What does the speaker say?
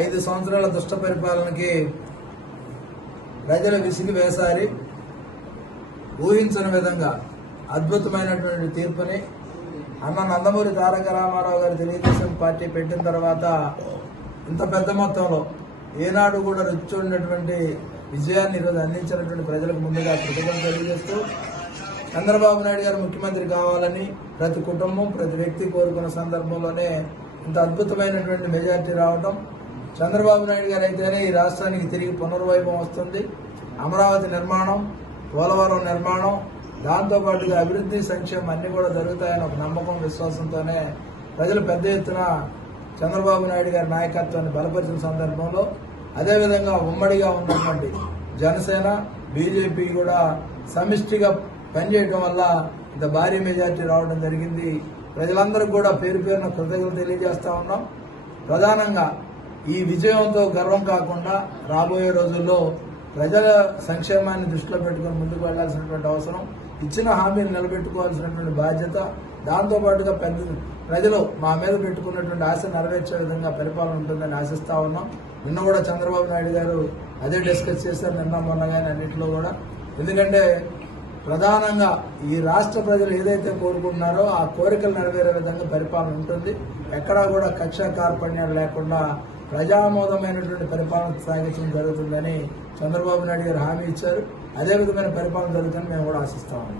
ఐదు సంవత్సరాల దుష్ట పరిపాలనకి ప్రజలు విసిగి వేసారి ఊహించని విధంగా అద్భుతమైనటువంటి తీర్పుని అన్న నందమూరి తారక రామారావు గారు తెలుగుదేశం పార్టీ పెట్టిన తర్వాత ఇంత పెద్ద మొత్తంలో ఏనాడు కూడా రుచి ఉన్నటువంటి విజయాన్ని ఈరోజు అందించినటువంటి ప్రజలకు ముందుగా కృతజ్ఞతలు తెలియజేస్తూ చంద్రబాబు నాయుడు గారు ముఖ్యమంత్రి కావాలని ప్రతి కుటుంబం ప్రతి వ్యక్తి కోరుకున్న సందర్భంలోనే ఇంత అద్భుతమైనటువంటి మెజార్టీ రావడం చంద్రబాబు నాయుడు గారు అయితేనే ఈ రాష్ట్రానికి తిరిగి పునర్వైభవం వస్తుంది. అమరావతి నిర్మాణం పోలవరం నిర్మాణం దాంతోపాటుగా అభివృద్ధి సంక్షేమం అన్ని కూడా జరుగుతాయని ఒక నమ్మకం విశ్వాసంతోనే ప్రజలు పెద్ద ఎత్తున చంద్రబాబు నాయుడు గారి నాయకత్వాన్ని బలపరిచిన సందర్భంలో అదేవిధంగా ఉమ్మడిగా ఉన్నటువంటి జనసేన బీజేపీ కూడా సమిష్టిగా పనిచేయడం వల్ల ఇంత భారీ మెజార్టీ రావడం జరిగింది. ప్రజలందరూ కూడా పేరు పేరున కృతజ్ఞతలు తెలియజేస్తా ఉన్నాం. ప్రధానంగా ఈ విజయంతో గర్వం కాకుండా రాబోయే రోజుల్లో ప్రజల సంక్షేమాన్ని దృష్టిలో పెట్టుకొని ముందుకు వెళ్ళాల్సినటువంటి అవసరం ఇచ్చిన హామీని నిలబెట్టుకోవాల్సినటువంటి బాధ్యత దాంతోపాటుగా పెద్ద ప్రజలు మా మీద పెట్టుకున్నటువంటి ఆశ నెరవేర్చే విధంగా పరిపాలన ఉంటుందని ఆశిస్తా ఉన్నాం. నిన్న కూడా చంద్రబాబు నాయుడు గారు అదే డిస్కస్ చేశారు నిన్న మొన్న కానీ అన్నింటిలో కూడా. ఎందుకంటే ప్రధానంగా ఈ రాష్ట్ర ప్రజలు ఏదైతే కోరుకుంటున్నారో ఆ కోరికలు నెరవేరే విధంగా పరిపాలన ఉంటుంది. ఎక్కడా కూడా కక్ష కార్పణ్యాలు లేకుండా ప్రజామోదమైనటువంటి పరిపాలన సాగించడం జరుగుతుందని చంద్రబాబు నాయుడు గారు హామీ ఇచ్చారు. అదే విధమైన పరిపాలన జరుగుతుందని మేము కూడా ఆశిస్తాము